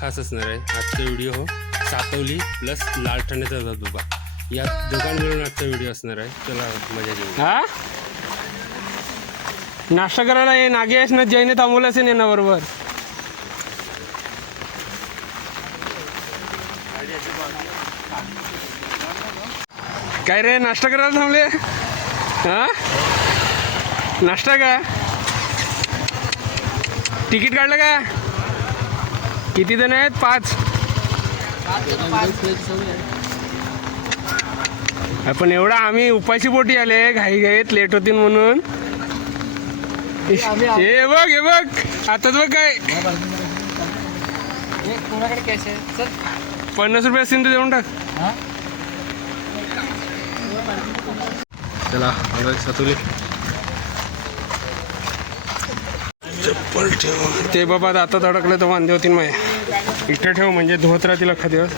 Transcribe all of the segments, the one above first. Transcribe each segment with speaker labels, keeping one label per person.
Speaker 1: खास असणार आहे. आजचा व्हिडिओ हो सातवली प्लस लाल ठाण्याचा धबधबा. या दोघां मिळून आजचा व्हिडिओ असणार आहे. चला मजा घेऊ
Speaker 2: हा? नाश्ता करायला ये नागेश ना जैने थांबवलं असेल यांना बरोबर. काय रे नाश्ता करायला थांबले? हा? नाश्ता का? तिकीट काढलं का? किती जण आहेत? पाच. पण एवढा आम्ही उपाशी पोटी आले घाई घाईत लेट होतील म्हणून. हे बघ हे बघ. आताच बघ काय. पन्नास रुपये असतील तर देऊन टाक. चला सतुली. चप्पल ठेव ते बाबा आता अडकले तर वांदे होतील माय. इकडे ठेव म्हणजे धुवत राहतील अख्खा दिवस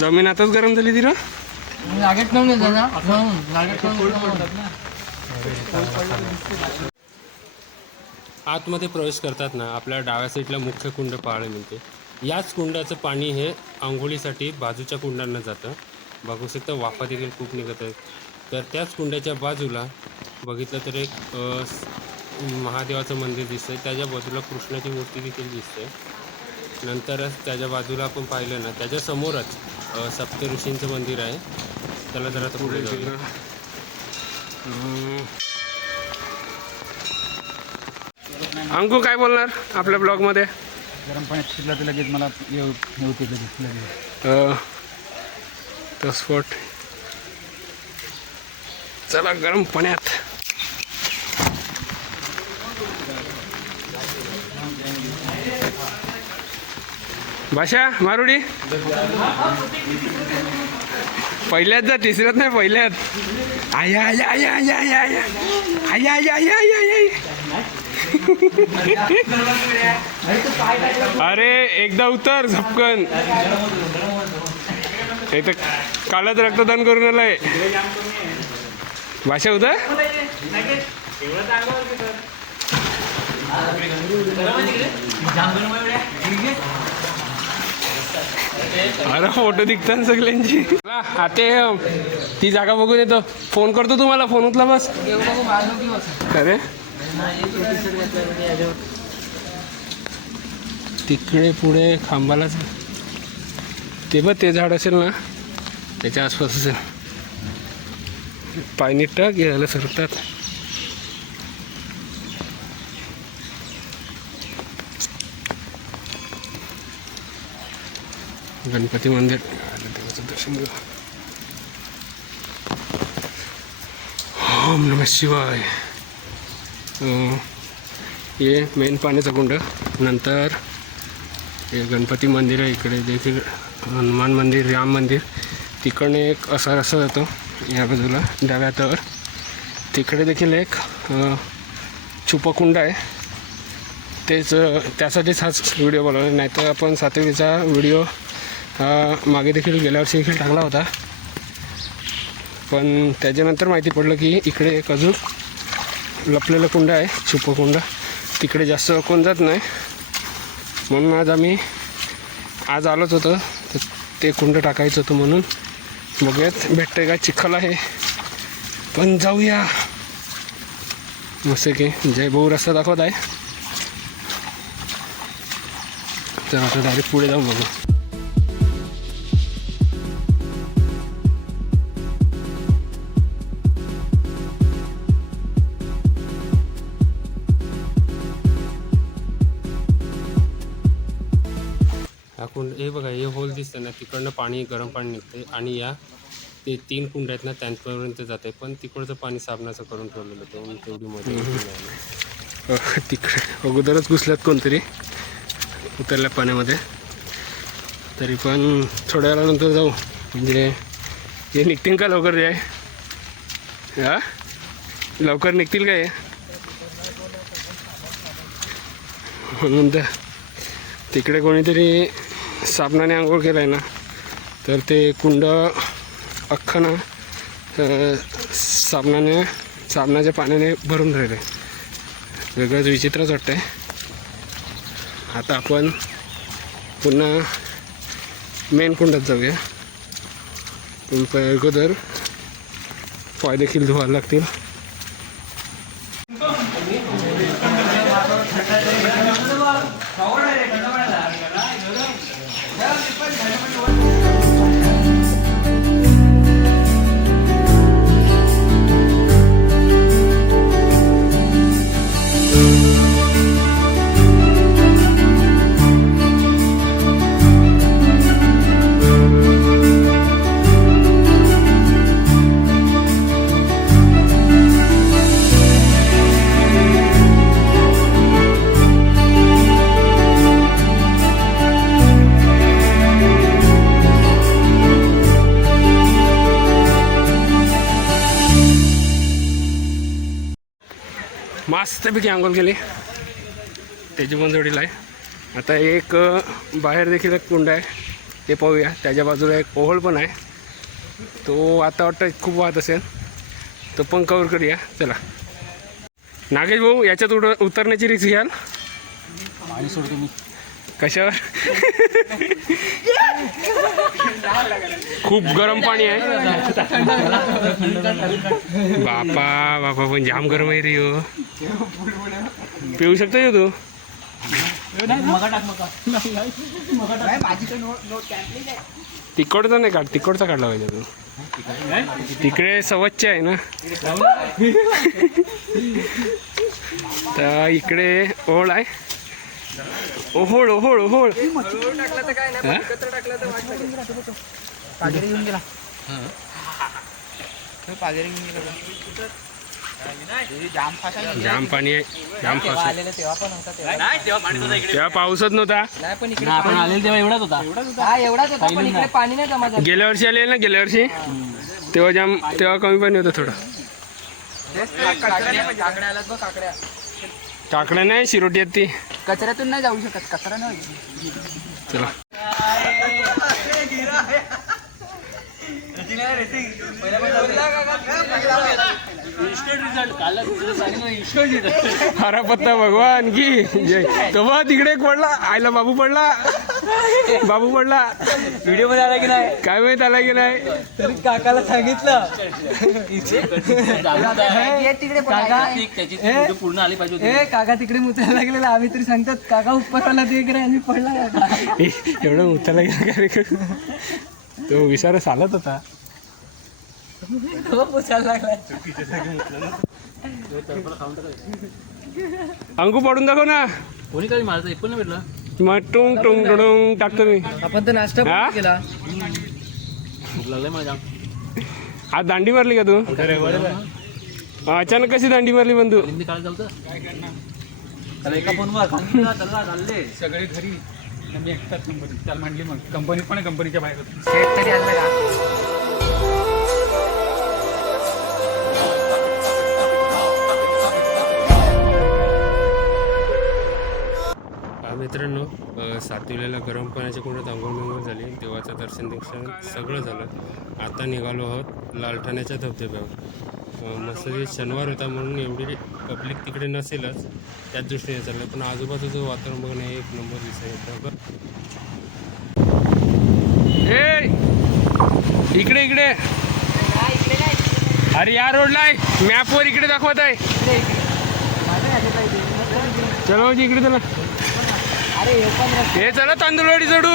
Speaker 2: जमीन आताच गरम झाली तिला
Speaker 1: आतमध्ये प्रवेश करतात ना आपल्या डाव्या साईडला मुख्य कुंड पाहायला मिळते. याच कुंडाचं पाणी हे आंघोळीसाठी बाजूच्या कुंडांना जातं. बघू शकता वाफा देखील खूप निघत आहेत. तर त्याच कुंडाच्या बाजूला बघितलं तर एक महादेवाचं मंदिर दिसतंय. त्याच्या बाजूला कृष्णाची मूर्ती देखील दिसते नंतरच त्याच्या बाजूला आपण पाहिलं ना त्याच्या समोरच अ, सप्तऋषींचं मंदिर आहे. त्याला जरा पुढे.
Speaker 2: अंकू काय बोलणार आपल्या ब्लॉगमध्ये?
Speaker 3: गरम पाण्यात शिरला तर लगेच मला येऊ येऊ ते लगेच लगेच.
Speaker 2: चला गरम पाण्यात. भाषा मारुडी पहिल्यात जा तिसऱ्यात नाही पहिल्यात आया आया आया आया आया आया आया आय आया आया अरे एकदा उतर झपकन हे तर कालच रक्तदान करून आलाय भाषा उतर अरे फोटो दिखतात सगळ्यांची. आते ती जागा बघून येतो. फोन करतो तुम्हाला. फोन उचला बस. अरे. तिकडे पुढे खांबालाच ते बघ ते झाड असेल ना त्याच्या आसपास असेल. पाणी टाक घ्यायला सरतात गणपती मंदिर. देवाचं दर्शन घेऊ ओम नम शिवाय. हे मेन पाण्याचा कुंड. नंतर हे गणपती मंदिर आहे. इकडे देखील हनुमान मंदिर राम मंदिर. तिकडनं एक असा रस्ता जातो. या बाजूला डाव्या तर तिकडे देखील एक छुपकुंड आहे. तेच त्यासाठीच हाच व्हिडिओ बनवला. नाही तर आपण सातवीचा व्हिडिओ मागे देखील गेल्या वर्षी देखील टाकला होता. पण त्याच्यानंतर माहिती पडलं की इकडे एक अजून लपलेलं कुंड आहे छुपकुंड तिकडे जास्त कोण जात नाही. म्हणून आज आम्ही आज आलोच होतं. तर ते कुंड टाकायचं होतं म्हणून. बघूयात भेटतंय का? चिखल आहे. पण जाऊया. मस्त की जय भाऊ रस्ता दाखवत आहे. तर आता डायरेक्ट पुढे जाऊ बघू.
Speaker 1: कुंड हे बघा हे होल दिसतं ना तिकडनं पाणी गरम पाणी निघते आणि या ते तीन कुंड आहेत ना त्यांच्यापर्यंत जाते पण तिकडचं पाणी साबणाचं करून ठेवलेलं होतं म्हणून तेवढी मजा
Speaker 2: तिकडे अगोदरच घुसल्यात कोणतरी उतरल्या पाण्यामध्ये. तरी पण थोड्या वेळानंतर जाऊ. म्हणजे हे निघतील का लवकर जे हा? लवकर निघतील का हे? म्हणून तर तिकडे कोणीतरी साबणाने आंघोळ केलं आहे ना तर ते कुंड अख्खं ना साबणाने साबणाच्या पाण्याने भरून राहिले वेगळंच विचित्रच वाटतंय. आता आपण पुन्हा मेन कुंडात जाऊया. पण अगोदर पाय देखील धुवायला लागतील. मस्तपैकी आंघोळ केली. त्याची पण जोडीला आहे आता एक बाहेर देखील एक कुंड आहे. ते पाहूया. त्याच्या बाजूला एक ओहळ पण आहे. तो आता वाटतं खूप वाहत असेल. तो पण कवर करूया. चला. नागेश भाऊ याच्यात उड उतरण्याची रिक्स घ्याल.
Speaker 3: आणि सोडतो मी.
Speaker 2: कशावर खूप गरम पाणी आहे. बापा बापा पण जाम गरम आहे रे हो. पिऊ शकतो का तू? तिकडचा नाही काढ तिकडचा काढला पाहिजे तू. तिकडे सवच्छ आहे ना. तर इकडे ओळ आहे. ओहोळ ओहोळ ओहोळ हा? जाम पाणी आहे. जाम.
Speaker 3: तेव्हा पण होता
Speaker 2: तेव्हा. पाऊसच नव्हता.
Speaker 3: नाही पण इकडे आपण आलेलो तेव्हा एवढाच होता.
Speaker 4: हा एवढाच होता पण इकडे पाणी नाही जमा झालं.
Speaker 2: गेल्या वर्षी आले ना गेल्या वर्षी? तेव्हा जाम तेव्हा कमी पाणी होतं थोडं. टाकलं नाही शिरोटी आहेत ती.
Speaker 4: कचऱ्यातून नाही जाऊ शकत कचरा नाही.
Speaker 2: चला. हरा पत्ता भगवान की. जय. तेव्हा तिकडे एक पडला आयला बाबू पडला. बाबू पडला.
Speaker 3: व्हिडिओमध्ये आला की नाही?
Speaker 2: काय माहीत आला की नाही?
Speaker 3: तरी काकाला सांगितलं. पूर्ण आली पाहिजे ए काका तिकडे मुतायला लागलेला. आम्ही तरी सांगतात काका उपरवाला देख रे आणि पडला.
Speaker 2: एवढं उचलला गेला? तो विचार चालत होता.
Speaker 3: तो पुसायला लागला
Speaker 2: अंकू पडून दाखव ना.
Speaker 3: कोणी काही माझं एक पण नाही भेटलं.
Speaker 2: मग टुंग टुंग टुंग टाकतो मी.
Speaker 3: आपण तर नाश्ता
Speaker 2: हा?
Speaker 3: केला. भूक लागलाय मला जाम
Speaker 2: आज दांडी मारली का तू? अचानक कशी दांडी मारली पण तू
Speaker 3: हिंदी काढायला जाऊ त्याला एका फोनवर चला चालले. सगळे घरी. मी एकटाच नंबर त्याला म्हणली मग. कंपनी पण आहे, कंपनीच्या बाहेर होती.
Speaker 4: सेट तरी आणलं का?
Speaker 1: मित्रांनो अ, सातवीला गरम पाण्याच्या कुंडात आंघोळ बिंघोळ झाली देवाचं दर्शन दर्शन सगळं झालं. आता निघालो आहोत लालठाण्याच्या धबधब्यावर. मस्त शनिवार होता म्हणून एवढी पब्लिक तिकडे नसेलच त्याच दृष्टीने चाललं पण आजूबाजूचं वातावरण बघणं हे एक नंबर दिसायचं
Speaker 2: इकडे इकडे! अरे या रोडला आहे. मॅपवर इकडे दाखवत आहे. चलो जी, इकडे चला. हे चला तांदूळवाडी चढू.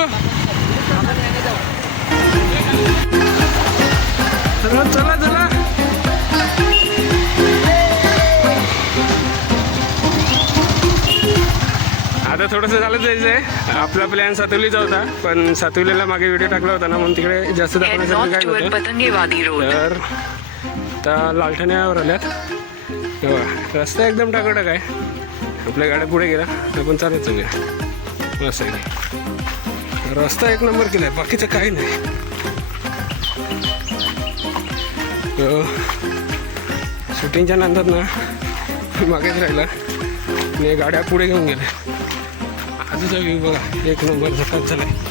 Speaker 2: चला चला चला. आता थोडंसं झालं जायचं आहे आपला प्लॅन सातवलीचा होता पण सातवलीला मागे व्हिडिओ टाकला होता ना म्हणून तिकडे जास्त दाखवण्यासाठी काय होतं. तर आता लालठाण्यावर आल्यात. रस्ता एकदम टाकाटक आहे. आपल्या गाड्या पुढे गेल्या आपण चालत जाऊया. असं आहे रस्ता एक नंबर केला आहे बाकीचं काही नाही. शूटिंगच्या नंतर ना मागेच राहिला. आणि गाड्या पुढे घेऊन गेल्या आजचा व्ह्यू बघा एक नंबर झकात झाला आहे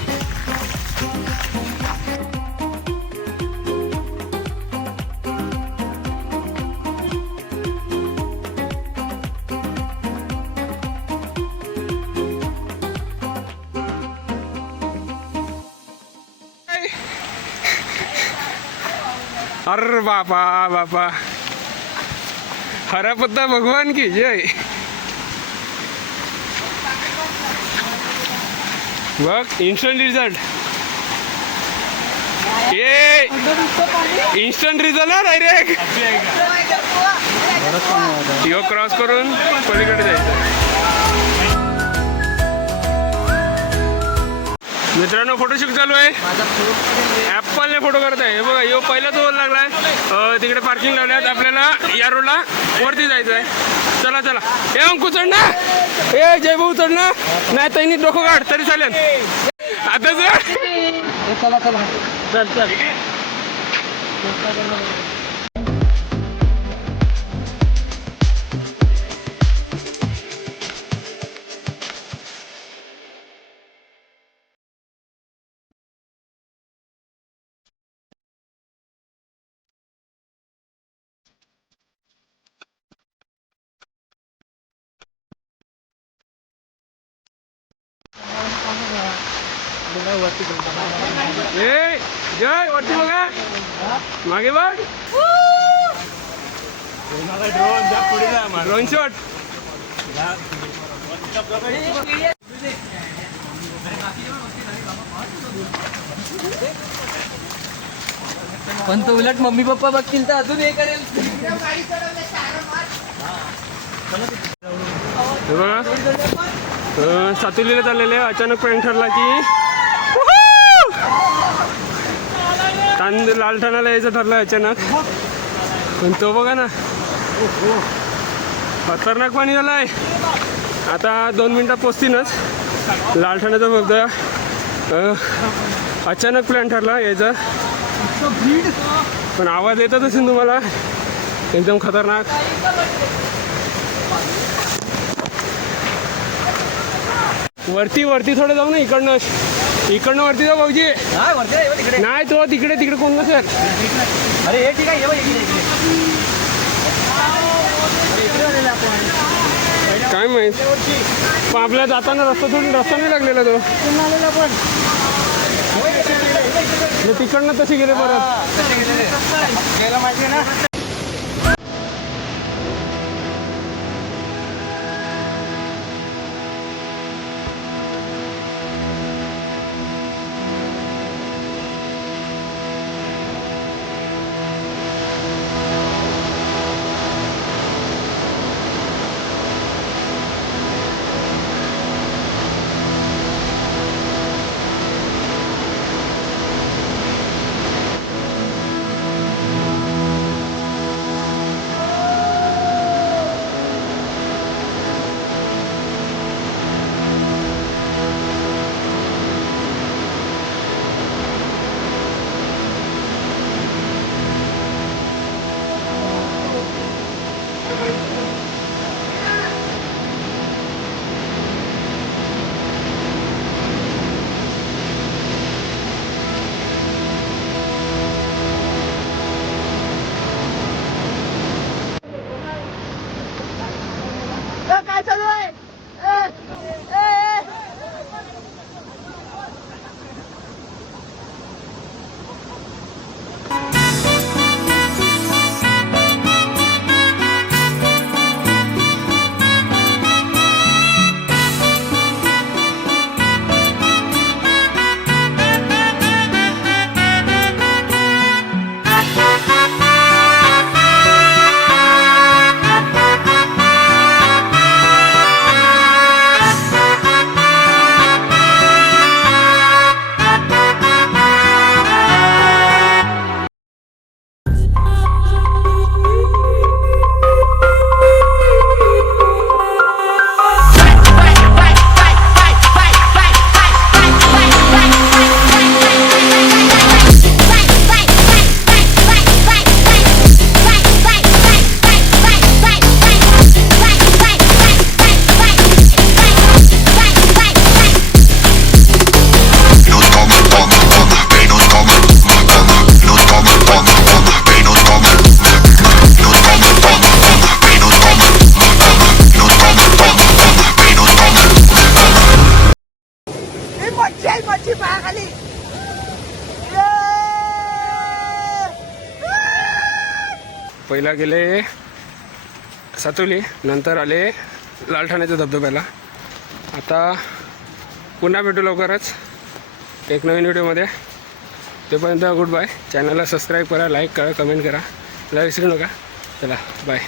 Speaker 2: अरे बापा बापा. हरा पत्ता भगवान की जय. बघ इन्स्टंट रिझल्ट ये. इन्स्टंट रिझल्ट हा डायरेक्ट यो क्रॉस करून पलीकडे जायचं. मित्रांनो फोटोशूट चालू आहे. ॲपलने फोटो करत आहे. हे बघा यो पहिला तो लागलाय. तिकडे पार्किंग लावल्यात आपल्याला या रोडला वरती जायचं आहे. चला चला. हे अंकू चढ ना. ए जय भाऊ चढ ना. नाही त्यांनी डोकं काढ तरी चालेल. आता
Speaker 4: चला चला.
Speaker 2: ए जय वरती बघा मागे बघ ड्रोन शॉट
Speaker 4: पण तो उलट मम्मी पप्पा बघतील तर अजून हे करेल
Speaker 2: बघा सातुलीला चाललेले अचानक प्लॅन ठरला की तांद लालठाणाला यायचं ठरलं अचानक. पण तो बघा ना. खतरनाक पाणी झालं आहे आता दोन मिनटात पोचतीनच लालठाण्याचा अं, अचानक प्लॅन ठरला यायचा. पण आवाज येतच असेल तुम्हाला. एकदम खतरनाक. वरती वरती थोडं जाऊ ना इकडनं. इकडनं वरती जाऊ भाऊजी. नाही तो तिकडे तिकडे कोण नसेल.
Speaker 3: अरे हे ठीक आहे हे
Speaker 2: काय माहीत? पण आपल्याला जाताना रस्ता सोडून रस्ता नाही लागलेला तो. तिकडनं तसे गेले परत. पहिला गेले सातोली नंतर आले लालठाण्याच्या धबधब्याला. आता पुन्हा भेटू लवकरच एक नवीन व्हिडिओमध्ये. तोपर्यंत गुड बाय. चॅनलला सबस्क्राईब करा लाईक करा कमेंट करा. मला विसरू नका. चला बाय.